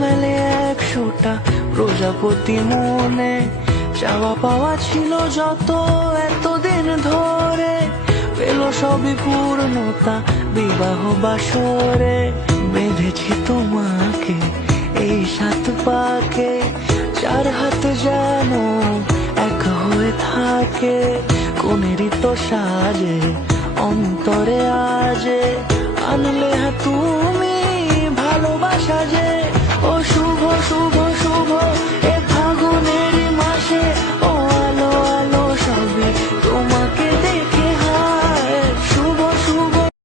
মেলে 100টা প্রজাপতি মনে, চাওয়া পাওয়া ছিল যত এতদিন ধরে, পেল সবই পূর্ণতা বিবাহ বাসরে। বেঁধেছি তোমাকে এই 7 পাকে, 4 হাত যেন এক হয়ে থাকে, কোনেরই তো সাজে অন্তরে আজে, আনলে তুমি ভালোবাসা যে। ও শুভ শুভ